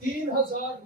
3000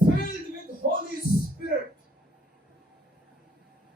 filled with Holy Spirit।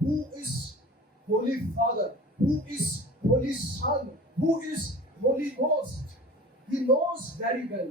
who is holy father, who is holy son, who is holy ghost, he knows very well।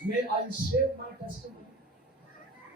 May I share my testimony?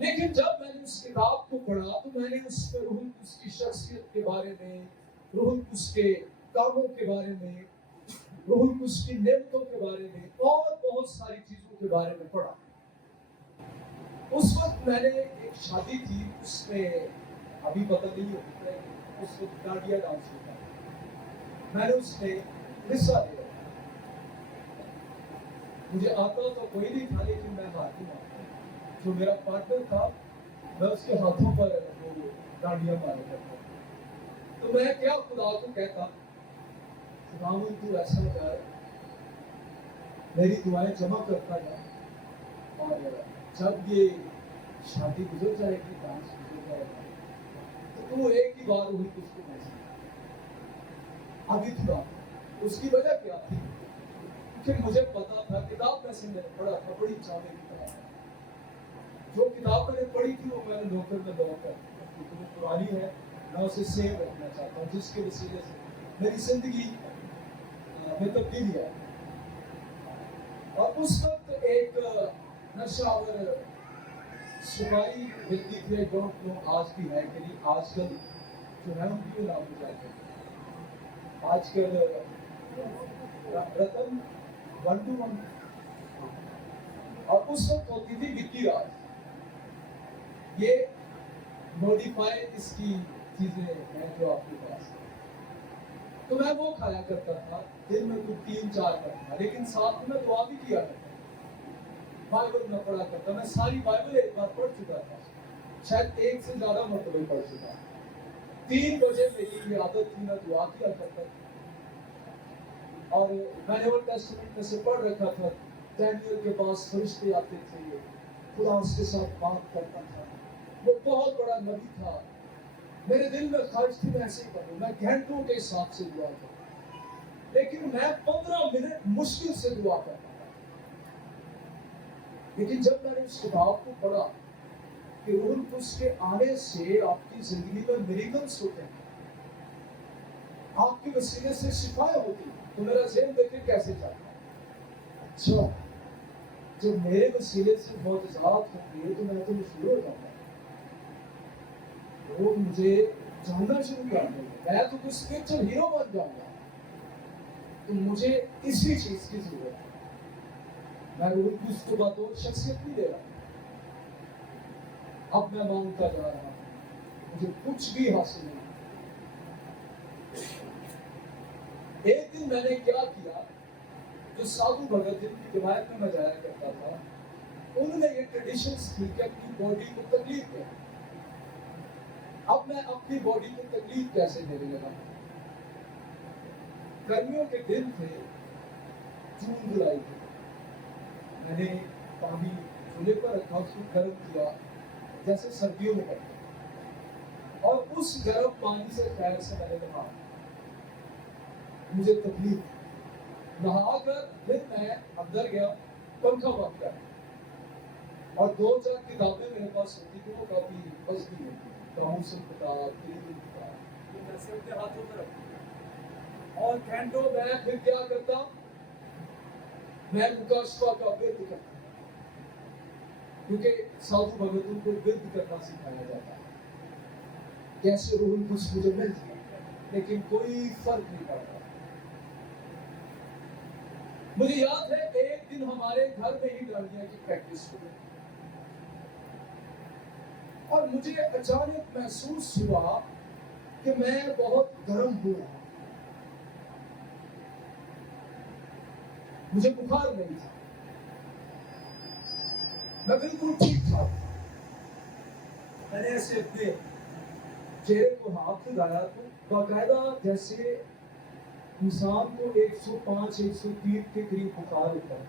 لیکن جب میں نے اس کتاب کو پڑھا تو میں نے اس میں روح القدس کی شخصیت کے بارے میں، روح القدس کے کاموں کے بارے میں، روح القدس کی نعمتوں کے بارے میں اور بہت ساری چیزوں کے بارے میں پڑھا۔ اس وقت میں نے ایک شادی تھی، اس میں ابھی پتہ نہیں ہوتا ہے، اس وقت ڈانڈیا ڈانس ہوتا ہے، میں نے اس میں حصہ لیا۔ مجھے آتا تو کوئی نہیں تھا، لیکن میں حاکم آتا جو میرا پارٹنر تھا، میں اس کے ہاتھوں پر وہ ڈانڈیاں مارا کرتا۔ تو میں کیا خدا کو کہتا، خدا تو ایسا کر، میری دعائیں جمع کرتا جا، اور جب یہ شادی گزر جائے گی، ڈانس گزر جائے گا، تو تو ایک ہی بار وہی کچھ کو نہیں ابھی تھا۔ اس کی وجہ کیا تھی؟ کیونکہ مجھے پتا تھا، کتاب میں سے میں نے پڑھا تھا، بڑی چاوے کی کتاب، جو کتاب میں نے پڑھی تھی وہ میں نے نوکر میں لوٹ کر، کیونکہ وہ پرانی ہے، میں اسے سیو رکھنا چاہتا ہوں، جس کے وسیلے سے میری زندگی میں تبدیلی ہے۔ اور اس وقت ایک نشاور سپاہی ملتی تھی، ڈونٹ نو آج بھی ہے کہ نہیں، آج کل جو ہے ان کی نام ہو جاتے ہیں، آج کل رتن 1-2-1، اور اس وقت ہوتی تھی وکی راج۔ یہ موڈیفائی اس کی چیزیں ہیں جو آپ کے پاس ہیں، تو میں وہ کھایا کرتا تھا، دن میں کچھ 3-4 کرتا، لیکن ساتھ میں دعا بھی کیا کرتا، بائبل میں پڑھا کرتا۔ میں ساری بائبل ایک بار پڑھ چکا تھا، شاید ایک سے زیادہ مرتبہ پڑھ چکا۔ 3 بجے میری یہ عادت تھی، میں دعا کیا کرتا تھا، اور میں نے اولڈ ٹیسٹمنٹ میں سے پڑھ رکھا تھا، ڈینیل کے پاس فرشتے آتے تھے، خدا اس کے ساتھ بات کرتا تھا، وہ بہت بڑا نبی تھا۔ میرے دل میں خواہش تھی میں ایسے ہی کروں، میں گھنٹوں کے حساب سے دعا کروں، لیکن میں 15 منٹ مشکل سے دعا کرتا تھا۔ لیکن جب میں نے اس کتاب کو پڑھا کہ روح القدس کے آنے سے آپ کی زندگی میں میریکلز ہوتے ہیں، آپ کے وسیلے سے شفائیں ہوتی ہیں، تو میرا ذہن دیکھیں کیسے چلتا ہے، اچھا جب میرے وسیلے سے معجزات ہوں گے تو میں تو مشہور ہو جاؤں گا، لوگ مجھے جاننا شروع کر دیں گے، میں تو کوئی اسپرچل ہیرو بن جاؤں گا۔ تو مجھے اسی چیز کی ضرورت ہے، میں روح القدس کو بطور شخصیت نہیں دے رہا، اب میں مانگتا جا رہا ہوں، مجھے کچھ بھی حاصل نہیں۔ ایک دن میں نے کیا کیا، جو سادھو بھگت جن کی روایت میں میں جایا کرتا تھا، انہوں نے یہ ٹریڈیشنز تھی کہ اپنی باڈی کو تکلیف دے۔ اب میں اپنی باڈی کو تکلیف کیسے دینے لگا؟ گرمیوں کے دن تھے، جون جولائی کے، میں نے پانی چولہے پر رکھا، اس کو گرم کیا جیسے سردیوں میں کرتے ہیں، اور اس گرم پانی سے خیر سے میں نے نہا، مجھے تکلیف، نہا کر پھر میں اندر گیا، پنکھا بند کیا، اور 2-4 کتابیں میرے پاس ہوتی تھی، وہ کافی وزنی ہوتی تھی، کاؤنسل کتاب، کلیننگ کتاب، یہ میں سے اپنے ہاتھوں میں رکھتا، اور گھنٹوں میں پھر کیا کرتا، میں مکاشفہ کا ورد کرتا، کیونکہ سادھو بھگتوں کو ورد کرنا سکھایا جاتا ہے، کیسے روح القدس مجھے ملتی ہے، لیکن کوئی فرق نہیں پڑتا۔ مجھے یاد ہے ایک دن ہمارے گھر میں ہی ڈانڈیا کی پریکٹس ہوئی، اور مجھے اچانک محسوس ہوا کہ میں بہت گرم ہو رہا ہوں، مجھے بخار نہیں تھا، میں بالکل ٹھیک تھا۔ میں نے ایسے اپنے چہرے کو ہاتھ لگایا تو باقاعدہ جیسے انسان کو 105-103 کے قریب بخار ہوتا ہے،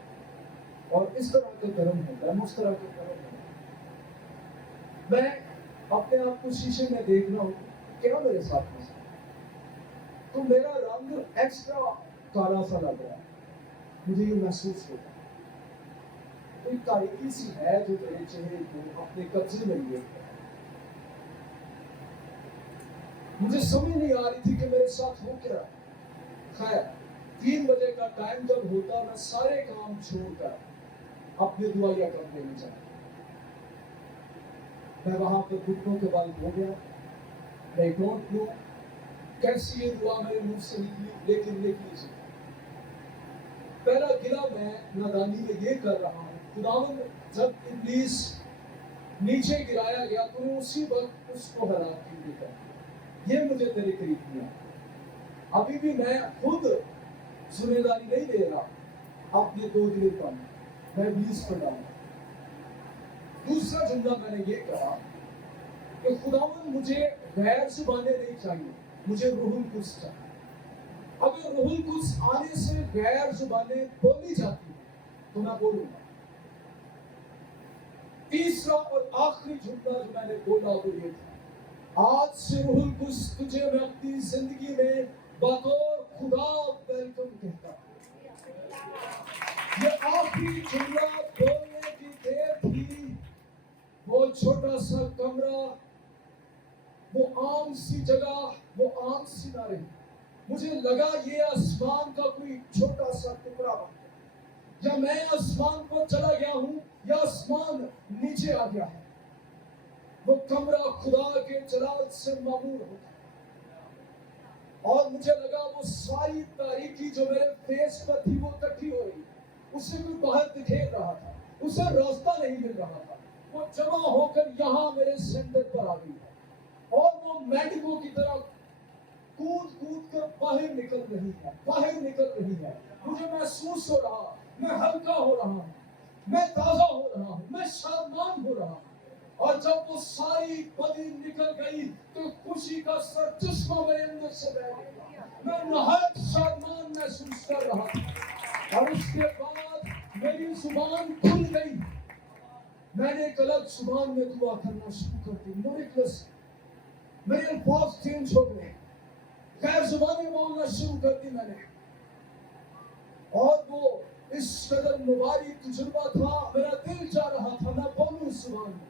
اور اس طرح کا گرم ہوتا ہے، اس طرح کا گرم ہوتا ہے۔ میں اپنے آپ کو شیشے میں دیکھ رہا ہوں، کیا میرے ساتھ مسئلہ، تو میرا رنگ ایکسٹرا کالا سا لگ رہا ہے، مجھے یہ محسوس ہوتا ہے کوئی تاریکی سی ہے جو میرے چہرے کو اپنے قبضے میں لیے ہوتا ہے۔ مجھے سمجھ نہیں آ رہی تھی کہ میرے ساتھ ہو کیا رہا۔ خیر 3 بجے کا ٹائم جب ہوتا، میں سارے کام چھوڑ کر اپنے دعائیا کمرے میں جاتا، میں وہاں پہ گھٹنوں کے بل ہو گیا. میں ڈونٹ نو کیسی یہ دعا میرے منہ سے نکلی, لیکن نکلی. پہلا گلا میں نادانی میں یہ کر رہا ہوں, خداوند جب ابلیس نیچے گرایا گیا تو نے اسی وقت اس کو ہلاک کیوں کیا, یہ مجھے تیرے قریب کیا. ابھی بھی میں خود ذمہ داری نہیں لے رہا اپنے دو دل پر, میں ابلیس پر ڈالوں. دوسرا جملہ میں نے یہ کہا کہ خداوند مجھے غیر زبانیں نہیں چاہیے, مجھے روح القدس چاہیے. اگر روح القدس آنے سے غیر زبانیں بولی جاتی ہیں تو میں بولوں گا. تیسرا اور آخری جملہ جو میں نے بولا وہ یہ تھا, آج سے روح القدس تجھے میں اپنی زندگی میں بطور خدا ویلکم کہتا ہوں. یہ آخری جملہ بولنے کی دیر تھی. وہ چھوٹا سا کمرہ, وہ عام سی جگہ, وہ عام سی نہ رہی. مجھے لگا یہ آسمان کا کوئی چھوٹا سا ٹکڑا بن گیا, یا میں آسمان کو چلا گیا ہوں یا آسمان نیچے آ گیا ہے. وہ کمرہ خدا کے جلال سے معمور ہوتا اور مجھے لگا وہ ساری تاریکی جو میرے فیس پر تھی وہ اکٹھی ہو رہی, اسے کوئی باہر دکھیل رہا تھا, اسے راستہ نہیں مل رہا تھا. وہ جمع ہو کر یہاں میرے سینٹر پر آ گئی اور وہ میڈیکو کی طرح کود کود کر باہر نکل رہی ہے, باہر نکل رہی ہے. مجھے محسوس ہو رہا, میں ہلکا ہو رہا ہوں, میں تازہ ہو رہا ہوں, میں شادمان ہو رہا ہوں. اور جب وہ ساری بدی نکل گئی تو خوشی کا سر چشمہ میرے اندر سے بہہ گیا. میں نہایت شادمان محسوس کر رہا تھا. اور اس کے بعد میری زبان کھل گئی. میں نے ایک الگ زبان میں دعا کرنا شروع کر دی. موریکلس میرے الفاظ چینج ہو گئے, غیر زبانیں بولنا شروع کر دی میں نے. اور وہ اس قدر مبارک تجربہ تھا, میرا دل چاہ رہا تھا میں بولوں اس زبان میں.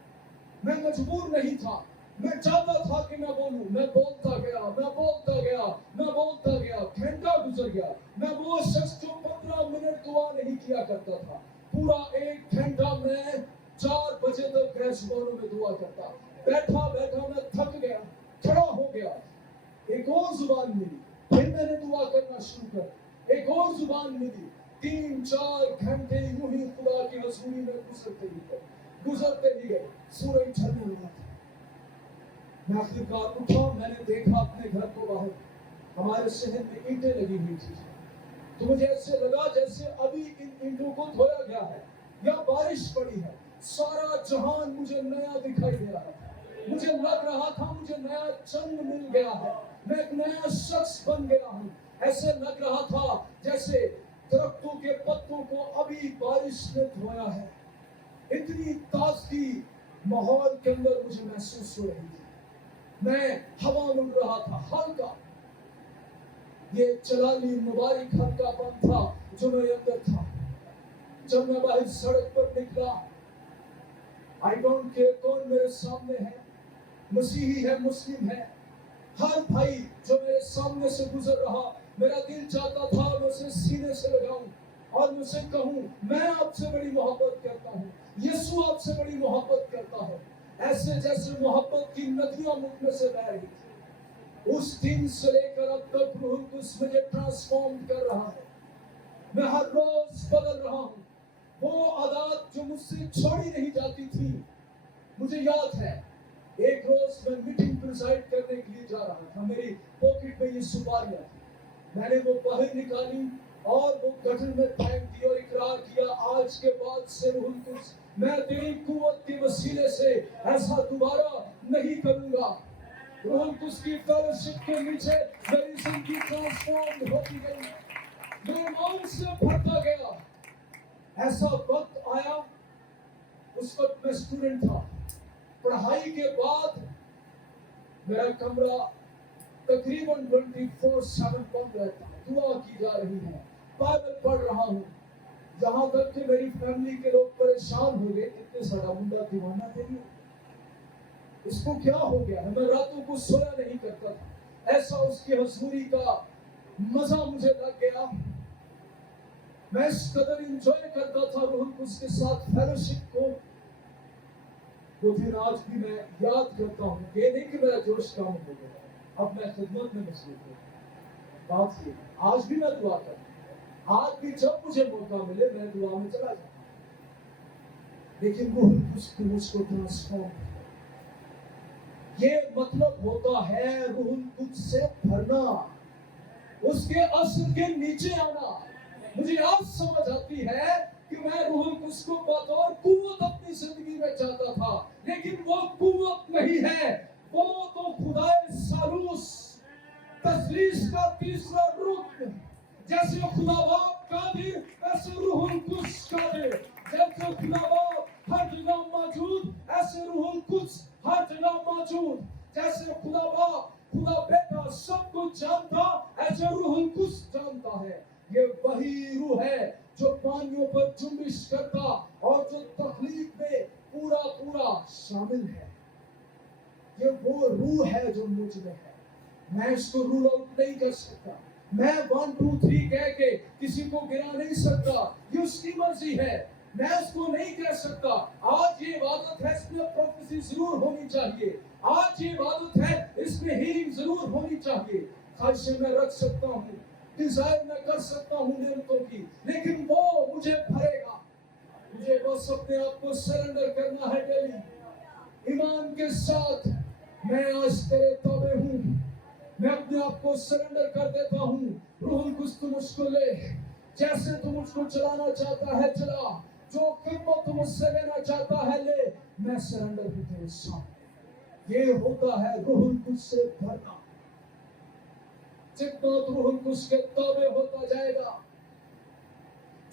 میں مجبور نہیں تھا, میں چاہتا تھا کہ میں بولوں. میں بولتا گیا, میں بولتا گیا, میں بولتا گیا. گھنٹہ گزر گیا. میں وہ شخص جو 15 منٹ دعا نہیں کیا کرتا تھا, پورا 1 گھنٹہ میں 4 بجے تک غیر زبانوں میں دعا کرتا. بیٹھا بیٹھا میں تھک گیا, کھڑا ہو گیا. ایک اور زبان ملی, پھر میں نے دعا کرنا شروع کر. ایک اور زبان ملی. 3-4 گھنٹے یوں ہی خدا کی حضوری میں گزرتے ہی گئے. سورج ڈھلنے لگا تھا. میں آخرکار اٹھا, میں نے دیکھا اپنے گھر کو باہر, ہمارے شہر میں اینٹیں لگی ہوئی تھی. تو مجھے ایسے لگا جیسے ابھی ان اینٹوں کو دھویا گیا ہے یا بارش پڑی ہے. سارا جہان مجھے نیا دکھائی دے رہا تھا. مجھے لگ رہا تھا مجھے نیا چند مل گیا ہے, میں ایک نیا شخص بن گیا ہوں. ایسے لگ رہا تھا جیسے درختوں کے پتوں کو ابھی بارش نے دھویا ہے. اتنی تازگی ماحول کے اندر مجھے محسوس ہو رہی تھی. میں ہوا اڑ رہا تھا ہلکا. یہ جلالی مبارک ہلکا پن تھا جو میرے اندر تھا. جب میں باہر سڑک پر نکلا, آئی ڈونٹ کیئر کون میرے سامنے ہے, مسیحی ہے, مسلم ہے, ہر بھائی جو میرے سامنے سے گزر رہا, میرا دل چاہتا تھا میں اسے سینے سے لگاؤں اور میں اسے کہوں میں آپ سے بڑی محبت کرتا ہوں, یسوع آپ سے بڑی محبت کرتا ہے. ایسے جیسے محبت کی ندیاں مجھ میں سے بہہ رہی تھی. اس دن سے لے کر اب تک روح القدس مجھے ٹرانسفارم کر رہا ہے. میں ہر روز بدل رہا ہوں. وہ عادات جو مجھ سے چھوڑی نہیں جاتی تھی, مجھے یاد ہے ایک روز میں میٹنگ پریزائڈ کرنے کے لیے جا رہا تھا. میری پاکٹ میں یہ سپاریاں تھی, میں نے وہ باہر نکالی اور وہ گٹر میں پھینک دی اور اقرار کیا آج کے بعد سے روح القدس میں تیری قوت کے وسیلے سے ایسا دوبارہ نہیں کروں گا. روح القدس کی فیلوشپ کے نیچے میری زندگی ٹرانسفارم ہوتی گئی, میں ایمان سے بھرتا گیا. ایسا وقت آیا, اس وقت میں اسٹوڈنٹ تھا. پڑھائی کے بعد میرا کمرہ تقریباً 24/7 بند رہتا ہے. دعا کی جا رہی ہے, بائبل پڑھ رہا ہوں. یہاں تک کہ میری فیملی کے لوگ پریشان ہو گئے, اتنے سارا منڈا دیوانہ تیری, اس کو کیا ہو گیا ہے. میں راتوں کو سویا نہیں کرتا تھا, ایسا اس کی حضوری کا مزہ مجھے لگ گیا. میں اس قدر انجوائے کرتا تھا روح القدس کے ساتھ فیلوشپ کو. وہ دن آج بھی میں یاد کرتا ہوں. یہ نہیں کہ میرا جوش کم ہو گیا, اب میں خدمت میں مصروف ہوں. بات یہ آج بھی میں دعا کرتا ہوں, آج بھی جب مجھے موقع ملے میں دعا میں چلا جاتا ہوں. لیکن روح القدس کو مجھ کو ٹرانسفارم کرتا. یہ مطلب ہوتا ہے روح القدس سے بھرنا, اس کے اثر کے نیچے آنا. مجھے آج سمجھ آتی ہے کہ میں روح القدس کو بطور قوت اپنی زندگی میں چاہتا تھا, لیکن وہ قوت نہیں ہے, وہ تو خدائے ثالوث تثلیث کا تیسرا رکن. جیسے خدا باپ قادر ایسے روح القدس قادر, جیسے خدا باپ ہر جگہ موجود ایسے روح القدس ہر جگہ موجود. جیسے خدا باپ خدا بیٹا سب کچھ جانتا ایسے روح القدس جانتا ہے. یہ وہی روح ہے جو پانیوں پر جنبش کرتا اور جو تخلیق میں پورا پورا شامل ہے. یہ وہ روح ہے جو مجھ میں ہے. میں اس کو رول آؤٹ نہیں کر سکتا, میں 1 2 3 کہہ کے کسی کو گرا نہیں سکتا, یہ اس کی مرضی ہے. میں اس کو نہیں کہہ سکتا آج یہ عبادت ہے, اس میں پروفیسی ضرور ہونی چاہیے, آج یہ عبادت ہے اس میں ہیلنگ ضرور ہونی چاہیے. خواہشیں میں رکھ سکتا ہوں, ڈیزائر میں کر سکتا ہوں نعمتوں کی, لیکن وہ مجھے بھرے گا. مجھے بس اپنے آپ کو سرنڈر کرنا ہے ڈیلی ایمان کے ساتھ. میں آج تیرے تابع ہوں, میں اپنے آپ کو سرنڈر کر دیتا ہوں. روح القدس تو مجھ کو لے, جیسے تو مجھ کو چلانا چاہتا ہے چلا, جو خدمت تو مجھ سے لینا چاہتا ہے لے. میں سرنڈر ہوں تیرے سامنے. یہ ہوتا ہے روح القدس سے بھرنا. جتنا تو روح القدس کے تابع ہوتا جائے گا,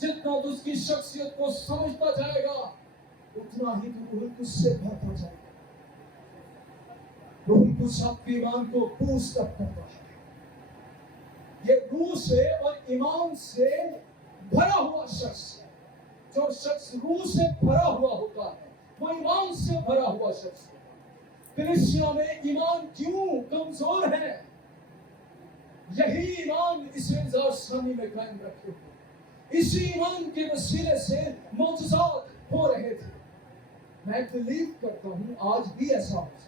جتنا تو اس کی شخصیت کو سمجھتا جائے گا, اتنا ہی تو روح القدس سے بھرتا جائے گا. روح القدس آپ کے ایمان کو بوسٹ اپ کرتا ہے. یہ روح سے اور ایمان سے بھرا ہوا شخص, جو شخص روح سے بھرا ہوا ہوتا ہے وہ ایمان سے بھرا ہوا شخص ہے. کلیسیا میں ایمان کیوں کمزور ہے؟ یہی ایمان اسے ثانی میں قائم رکھے ہوئے, اسی ایمان کے وسیلے سے معجزات ہو رہے تھے. میں بلیو کرتا ہوں آج بھی ایسا ہو سکتا.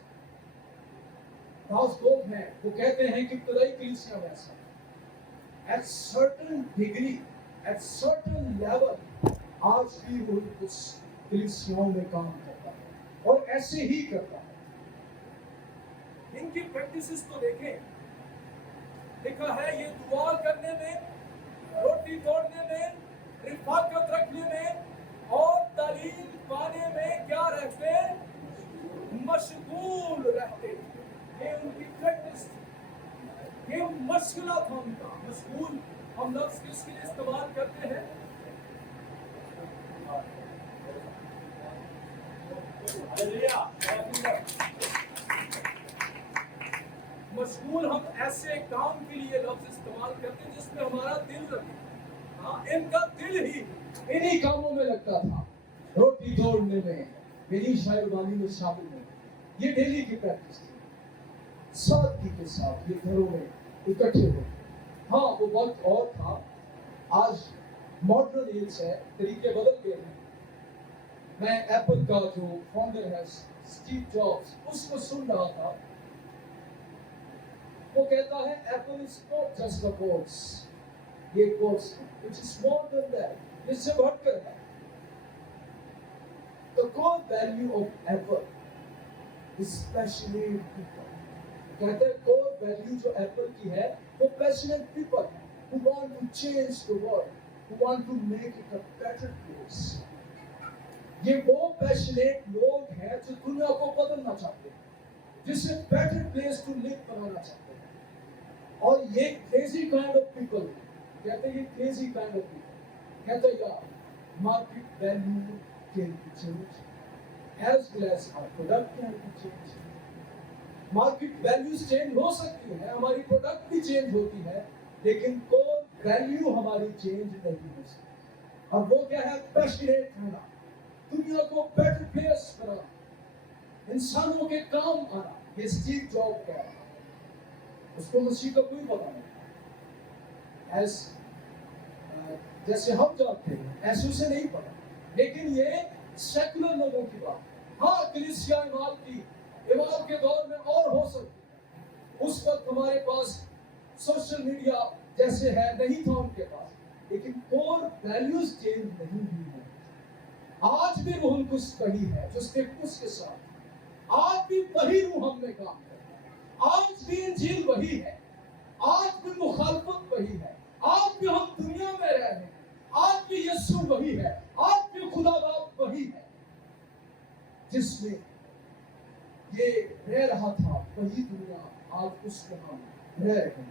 بعض لوگ ہیں وہ کہتے ہیں کہ ابتدائی کلیسیا میں ایسا at certain degree, at certain level آج بھی وہ کچھ کلیسیاؤں میں کام کرتا ہے اور ایسے ہی کرتا ہے. ان کی پریکٹسز تو دیکھیں, لکھا ہے یہ دعا کرنے میں, روٹی توڑنے میں, رفاقت رکھنے میں اور تعلیم پانے میں کیا رہتے, مشغول رہتے. یہ ان کی پریکٹس, یہ مشغلہ تھا ان کا. مشغول ہم لفظ کس کے لیے استعمال کرتے ہیں؟ مشغول ہم ایسے کام کے لیے لفظ استعمال کرتے ہیں جس میں ہمارا دل لگے. ہاں, ان کا دل ہی انہی کاموں میں لگتا تھا, روٹی توڑنے میں, میری شاعری میں شامل ہے. یہ ڈیلی کی پریکٹس تھی. سادگی کے ساتھ یہ گھروں میں اکٹھے ہوئے. ہاں وہ وقت اور تھا, آج ماڈرن ایج ہے, طریقے بدل گئے ہیں. میں ایپل کا جو فاؤنڈر ہے اسٹیو جابس, اس کو سن رہا تھا. وہ کہتا ہے Apple is not just a course, یہ course which is more than that, اس سے بڑھ کر ہے. The core value of Apple is passionate people. کہتے ہیں کور ویلیو جو ایپل کی ہے وہ passionate people who want to change the world, who want to make it a better place. یہ وہ passionate لوگ ہیں جو دنیا کو بدلنا چاہتے ہیں, جسے better place to live بنانا چاہتے ہیں. اور یہ crazy kind of people کہتے ہیں, یہ crazy kind of people کہتے ہیں یار market value can be changed as well as our product can be changed. Market values change ہو سکتی ہیں, ہماری پروڈکٹ بھی چینج ہوتی ہے, لیکن کور ویلیو ہماری چینج نہیں ہو سکتی. اب وہ کیا ہے, پیشنیٹ ہونا, دنیا کو بیٹر پلیس بنانا, انسانوں کے کام آنا. یہ اسٹیو جاب کا ہے, اس کو مسیح کا کوئی پتہ نہیں. جیسے ہم جانتے ہیں ایسے اسے نہیں پتا, لیکن یہ سیکولر لوگوں کی بات ہے. ہاں کلیسیا ایمال کے دور میں اور ہو سکتی ہے، اس وقت ہمارے پاس سوشل میڈیا جیسے ہے نہیں تھا ان کے پاس، لیکن کور ویلیوز چینج نہیں ہوئی ہے۔ آج بھی روح القدس وہی ہے جو اسٹیفنس کے ساتھ، آج بھی وہی روح ہم میں کام کرتا ہے، آج بھی انجیل وہی ہے، آج بھی مخالفت وہی ہے، آج بھی ہم دنیا میں رہ رہے ہیں، آج بھی یسوع وہی ہے، آج بھی خدا باپ وہی ہے جس میں یہ رہ رہا تھا، وہی دنیا آج اس میں ہم رہ رہے ہیں۔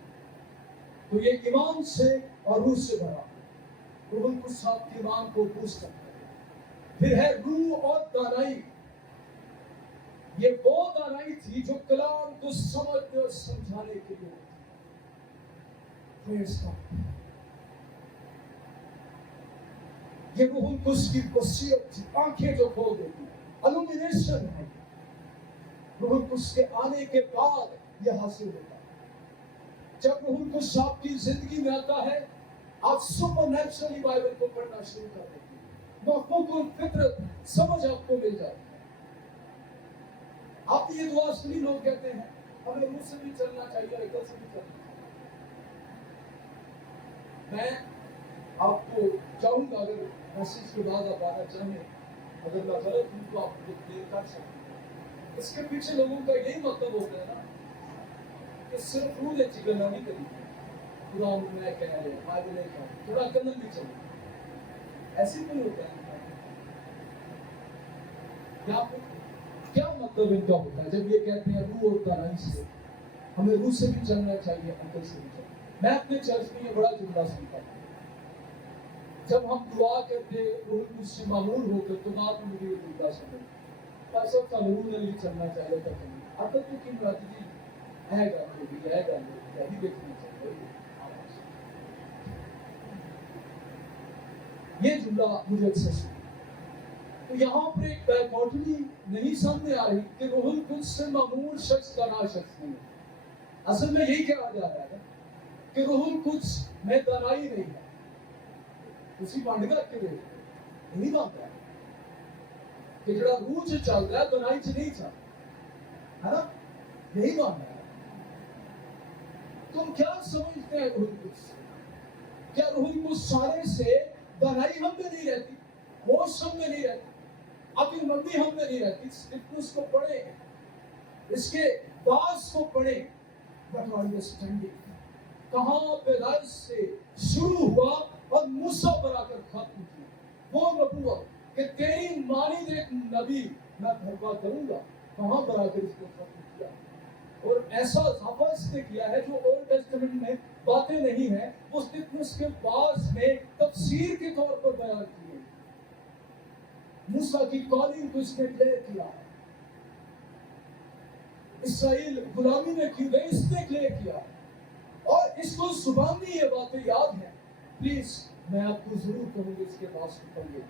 تو یہ ایمان سے اور روح سے بھرا، روح القدس آپ کے ایمان کو بوسٹ کرتا ہے۔ پھر ہے روح اور دانائی، یہ وہ دانائی تھی جو کلام کو سمجھنے اور سمجھانے کے لیے ہوتی ہے۔ یہ روح القدس کی وصیت تھی، آنکھیں جو کھول دیتی، الومینیشن ہے۔ روح القدس کے آنے کے بعد یہ حاصل ہوتا ہے۔ جب روح القدس آپ کی زندگی میں آتا ہے، آپ سپر نیچرلی بائبل کو پڑھنا شروع کر دیتے ہیں، محقوق الفطرت سمجھ آپ کو مل جاتی ہے۔ آپ یہ دعا سنی، لوگ کہتے ہیں ہمیں روح سے بھی چلنا چاہیے، عقل سے بھی چلنا چاہیے۔ میں آپ کو چاہوں گا، اگر میسج کے بعد آپ آنا چاہیں، اگر میں غلط ہوں تو آپ کو کلیئر کر سکتے ہیں۔ اس کے پیچھے لوگوں کا یہی مطلب ہوتا ہے نا کہ صرف روح نے چکن نہیں کری، خدا میں کہہ رہے بائبل ہے، تھوڑا عقل بھی چاہیے، ایسے کوئی ہوتا ہے کیا مطلب ان کا ہوتا ہے جب یہ کہتے ہیں روح اور دانائی سے؟ ہمیں روح سے بھی چلنا چاہیے، عقل سے بھی چلنا۔ میں اپنے چرچ میں یہ بڑا جملہ سنتا ہوں، جب ہم دعا کرتے روح القدس سے معمول ہو کر، تو بعد میں مجھے یہ جملہ سمجھ سب کا روح نے چلنا چاہیے تھا، عقل تو کیوں بات جی ہے گا بھی ہے گا نہیں دیکھنا چاہیے۔ یہ جملہ مجھے اکثر سنا، تو یہاں پر ایک ڈائیکوٹمی نہیں سامنے آ رہی کہ روح القدس سے معمول شخص دانا شخص نہیں ہے۔ اصل میں یہی کہا جا رہا ہے کہ روح القدس میں دانائی نہیں ہے، اسی پانڈ کا کے نہیں مانتا ہے کہ جڑا روح سے چل رہا ہے دانائی سے نہیں چل ہے نا، یہی مانتا ہے۔ تم کیا سمجھتے ہیں روح القدس سے؟ کیا روح القدس سارے سے دانائی ہم میں نہیں رہتی، ہوش ہم میں نہیں رہتی، عقل مندی ہم میں نہیں رہتی؟ اسکرپٹس کو پڑھیں، اس کے باز کو پڑھیں، بٹ انڈرسٹینڈنگ کہاں پیدائش سے شروع ہوا اور موسیٰ پر آ کر ختم کی، وہ نبوت کہ تیری مانند ایک نبی میں برپا کروں گا، کہاں پر آ کر اس کو ختم کیا، اور ایسا اضافہ اس نے کیا ہے جو اولڈ ٹیسٹمنٹ میں باتیں نہیں ہیں، وہ اسکرپٹس کے باز میں تفسیر کے طور پر بیان کی ہے۔ موسیٰ کی کالنگ کو اس نے کلیئر کیا، اسرائیل غلامی میں کی گئی، اس نے کلیئر کیا، اور اس کو زبانی یہ باتیں یاد ہیں۔ پلیز میں آپ کو ضرور کہوں گا اس کے پاس پڑھیے،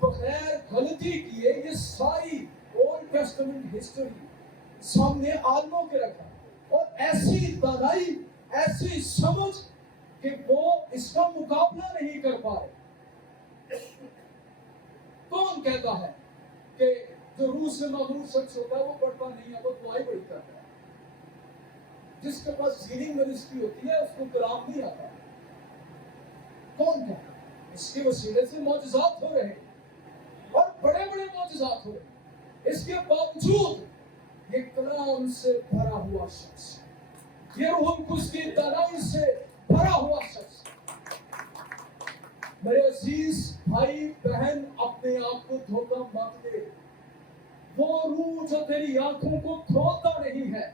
بغیر غلطی کیے یہ ساری اولڈ ٹیسٹمنٹ ہسٹری سامنے عالموں کے رکھا، اور ایسی دانائی، ایسی سمجھ کہ وہ اس کا مقابلہ نہیں کر پائے۔ کون کہتا ہے کہ جو روح سے معمول شخص ہوتا ہے وہ پڑھتا نہیں ہے، وہ دعائی بڑی کرتا ہے؟ جس کے پاس ہیلنگ منسٹری ہوتی ہے اس کو کلام نہیں آتا۔ کون کہتا ہے؟ اس کے وسیلے سے معجزات ہو رہے ہیں، اور بڑے بڑے معجزات ہو رہے ہیں، اس کے باوجود یہ کلام سے بھرا ہوا شخص، یہ روح القدس کی دانائی سے بھرا ہوا شخص۔ میرے عزیز بھائی بہن، اپنے آپ کو دھوکہ مت دے۔ وہ روح جو تیری آنکھوں کو کھولتا نہیں ہے،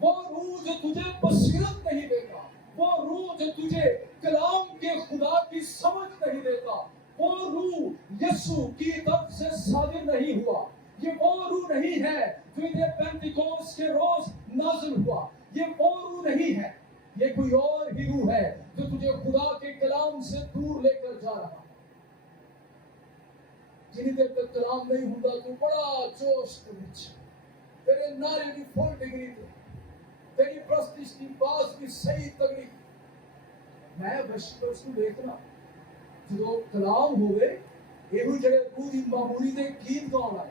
وہ روح جو تجھے بصیرت نہیں دیتا، وہ روح جو تجھے کلام کے خدا کی سمجھ نہیں دیتا، وہ روح یسوع کی طرف سے صادر نہیں ہوا۔ یہ وہ روح نہیں ہے جو ادھر پینتیکوست کے روز نازل ہوا، یہ وہ روح نہیں ہے، یہ کوئی اور ہی روح ہے جو تجھے خدا کے کلام سے دور لے کر جا رہا ہے۔ جنہیں دیر تک کلام نہیں ہوتا تو بڑا جوش کے بچ، تیرے نعرے کی فل ڈگری تھے، تیری پرستش کی باز کی صحیح تگڑی، میں بشکر اس کو دیکھنا جو کلام ہوئے یہ ہوئی جگہ پوری معمولی دے گیت گاؤں آئے،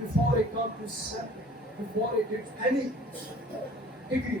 before I come to separate, before I get any degree,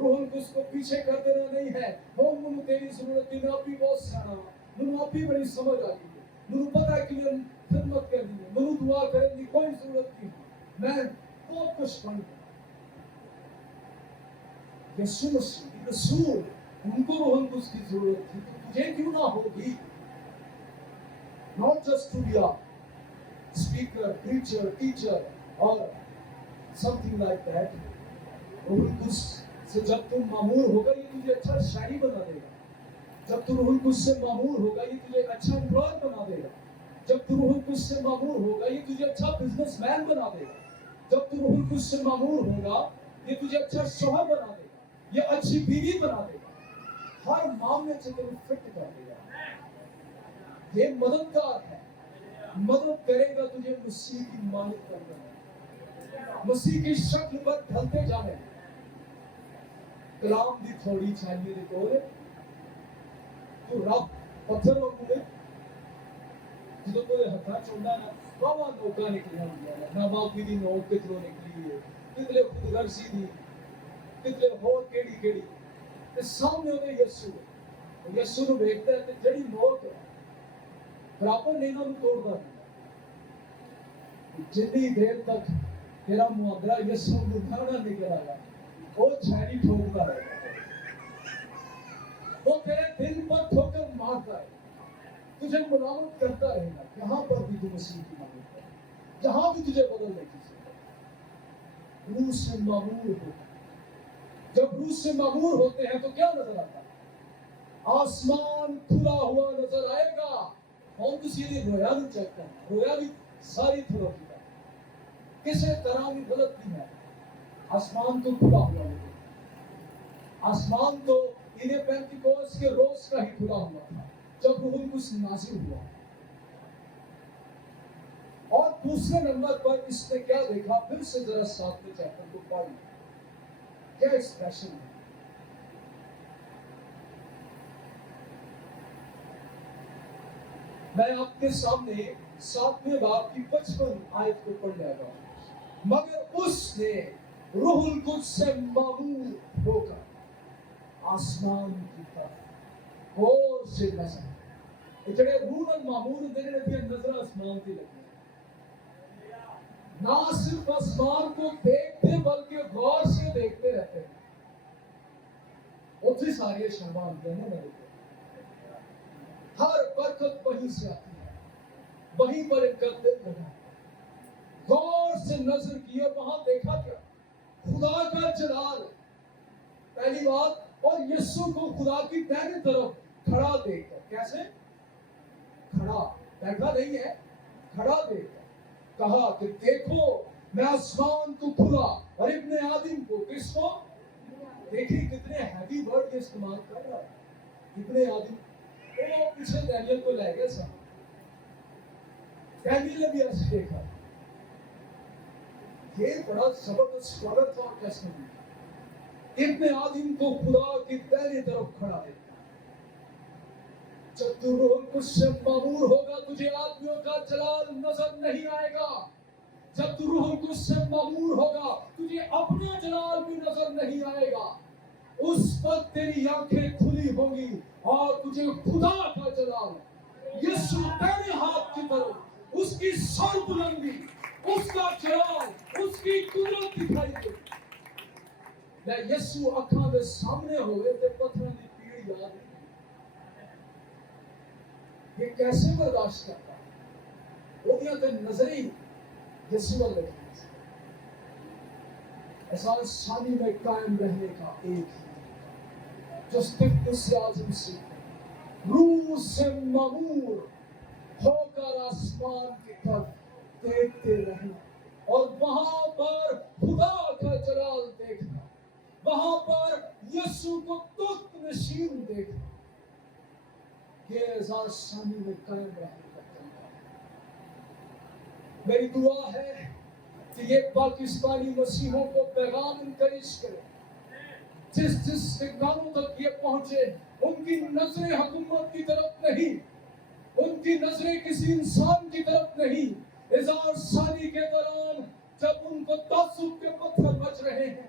روح القدس کو پیچھے کر دینا نہیں ہے. منو تیری ضرورت ہے. آپ بھی بہت سیاح منو آپ بھی بڑی سمجھ آ گئی ہے. منو پتا ہے کہ میں خدمت کرنی ہے. منو دعا کرنے کی کوئی ضرورت نہیں. میں بہت کچھ بن گیا. یسوع مسیح رسول ان کو روح القدس کی ضرورت تھی تو تجھے کیوں نہ ہوگی. Not just to be a speaker, preacher, teacher or something like that. روح القدس سے جب تم معمور ہوگا یہ تجھے اچھا شاعری بنا دے گا. جب تم روح القدس سے معمور ہوگا یہ تجھے اچھا امپلائر بنا دے گا. جب تم روح القدس سے معمور ہوگا یہ تجھے اچھا بزنس مین بنا دے گا. جب تم روح القدس سے معمور ہوگا یہ تجھے اچھا شوہر بنا دے گا. یہ اچھی بیوی بنا دے گا. ہر معاملے سے تمہیں فٹ کر دے گا. یہ مددگار ہے. مدد کرے گا تجھے مسیح کی مانند کرنا. مسیح کی شکل پر ڈھلتے جانے. کلام دی تھوڑی چاہیے دے کول تو رب پتھر اور ملے جدو کوئی ہتھا چونڈا نا بابا نوکا نکلیا ہوں نا باقی دی نوک کترو نکلی ہے کتلے خود غرضی دی کتلے ہور کیڑی کیڑی تے سامنے ہونے یسوع نو ویکھدا ہے تے جڑی موت برابر نہیں نہ توڑدا. جتنی دیر تک تیرا معاملہ یسوع نو کھانا نکل آیا وہ چھری ٹھوکتا ہے. وہ تیرے دل پر ٹھوکر مارتا ہے. تجھے ملامت کرتا رہے گا. یہاں پر بھی تو مسیح کی مدد ہے. جہاں بھی تجھے بدلنے کی ضرورت. روح سے معمور ہو. جب روح سے معمور ہوتے ہیں تو کیا نظر آتا ہے؟ آسمان کھلا ہوا نظر آئے گا. کون کسی نے رویا نہیں چاہتا. رویا بھی ساری طرح کی بات کسی طرح بھی غلط نہیں ہے. آسمان تو کھلا ہوا ہے. آسمان تو انہیں پینتیکوس کے روز کا ہی کھلا ہوا تھا جب روح القدس نازل ہوا. اور دوسرے نمبر پر اس نے کیا دیکھا؟ پھر سے ذرا ساتویں چیپٹر کو پڑھیں. کیا ایکسپریشن ہے. میں آپ کے سامنے 7ویں باب کی 55 آیت کو پڑھ لے گا. مگر اس نے روح القدس سے معمور ہو کر آسمان کی طرف غور سے نظر. جڑے روح معمور ہوتے ہیں نظر آسمان کی لگتی. نہ صرف آسمان کو دیکھتے بلکہ غور سے دیکھتے رہتے ہیں. اتنی ساری شرما آتے ہیں میرے کو. ہر برکت وہیں سے آتی ہے. وہیں پر ایک دل لگا. غور سے نظر کی اور وہاں دیکھا کیا؟ خدا کا جلال. پہلی بات. اور یسوع کو خدا کی دائیں طرف کھڑا دیکھ کر. کیسے کھڑا؟ بیٹھا نہیں ہے, کھڑا دیکھ کر کہا کہ دیکھو میں آسمان کو کھلا اور ابن آدم کو. کس کو؟ دیکھیں کتنے ہیوی ورڈ استعمال کر رہا ہے. ابن آدم وہ پیچھے دانیل کو لے گئے سا. دانیل نے بھی ایسے دیکھا. یہ بڑا زبردست سوالت تھا. کیسے دیکھا؟ ابن آدم کو خدا کی دائیں طرف کھڑا ہے. جب تو روح القدس سے معمور ہوگا تجھے آدمیوں کا جلال نظر نہیں آئے گا. جب تو روح القدس سے معمور ہوگا تجھے اپنا جلال بھی نظر نہیں آئے گا. اس وقت تیری آنکھیں کھلی ہوں گی اور تجھے خدا کا جلال یسوع تیرے ہاتھ کی طرف اس کی سر بلندی اس کا جلال اس کی قدرت دکھائی دے. میں یسوع اکھاں دے سامنے ہوئے تے پتھراں دی پیڑ یاد نہیں. یہ کیسے برداشت کرتا ہے؟ وہ دیا تے نظری یسوع اللہ کی ایسا ثانی میں قائم رہنے کا ایک ہی جو استقدس اعظم سے روح سے معمور ہو کر آسمان کی طرف دیکھتے رہے اور وہاں پر خدا کا جلال دیکھنا. وہاں پر یسوع کو تخت نشین دیکھنا. یہ اعزاز ثانی میں قائم رہنے کا طریقہ ہے. میری دعا ہے کہ یہ پاکستانی مسیحوں کو پیغام انکریج کرے. جس کے کانوں تک یہ پہنچے ان کی نظریں حکومت کی طرف نہیں, ان کی نظریں کسی انسان کی طرف نہیں. اظہار ثانی کے دوران جب ان کو تعصب کے پتھر بچ رہے ہیں,